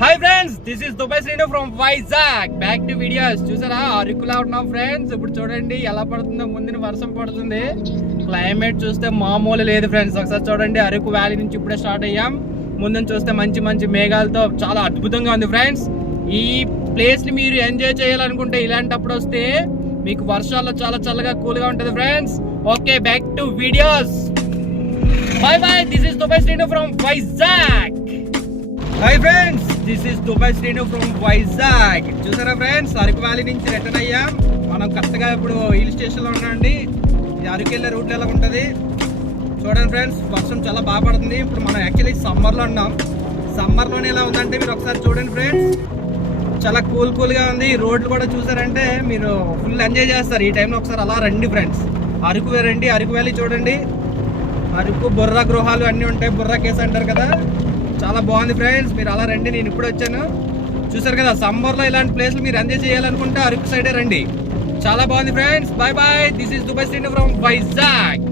Hi friends, this is Dubai Srinu from Vizag. Back to videos. చూసారా అరకులా ఉన్నాం friends. ఇప్పుడు చూడండి ఎలా పడుతుందో. ముందున వర్షం పడుతుంది. క్లైమేట్ చూస్తే మామూలు లేదు ఫ్రెండ్స్. ఒకసారి చూడండి, అరకు వ్యాలీ నుంచి ఇప్పుడే స్టార్ట్ అయ్యాం. ముందున చూస్తే మంచి మంచి మేఘాలతో చాలా అద్భుతంగా ఉంది ఫ్రెండ్స్. ఈ ప్లేస్ ని మీరు ఎంజాయ్ చేయాలనుకుంటే ఇలాంటప్పుడు వస్తే మీకు వర్షాల్లో చాలా చల్లగా కూల్గా ఉంటుంది friends. Okay, back to videos. By by. This is Dubai Srinu from Vizag. Hi friends, this is Dubai Srinu from Vizag. చూసారా ఫ్రెండ్స్, అరకు వ్యాలీ నుంచి రిటర్న్ అయ్యాం. మనం కరెక్ట్గా ఇప్పుడు హిల్ స్టేషన్లో ఉన్నామండి. ఇది అరకు వెళ్ళే రూట్లో ఎలా ఉంటుంది చూడండి ఫ్రెండ్స్. వర్షం చాలా బాగా పడుతుంది. ఇప్పుడు మనం యాక్చువల్లీ సమ్మర్లో ఉన్నాం. సమ్మర్లోనే ఎలా ఉందంటే మీరు ఒకసారి చూడండి ఫ్రెండ్స్. చాలా కూల్గా ఉంది. రోడ్లు కూడా చూసారంటే మీరు ఫుల్ ఎంజాయ్ చేస్తారు ఈ టైంలో. ఒకసారి అలా రండి ఫ్రెండ్స్, అరకు రండి. అరకు వ్యాలీ చూడండి. అరకు బుర్రా గృహాలు అన్నీ ఉంటాయి. బుర్రా కేసు అంటారు కదా, చాలా బాగుంది ఫ్రెండ్స్. మీరు అలా రండి. నేను ఇప్పుడు వచ్చాను. చూసారు కదా, సమ్మర్లో ఇలాంటి ప్లేస్లు మీరు ఎంజాయ్ చేయాలనుకుంటే అరకు సైడే రండి. చాలా బాగుంది friends. Bye bye. This is Dubai Srinu from Vizag.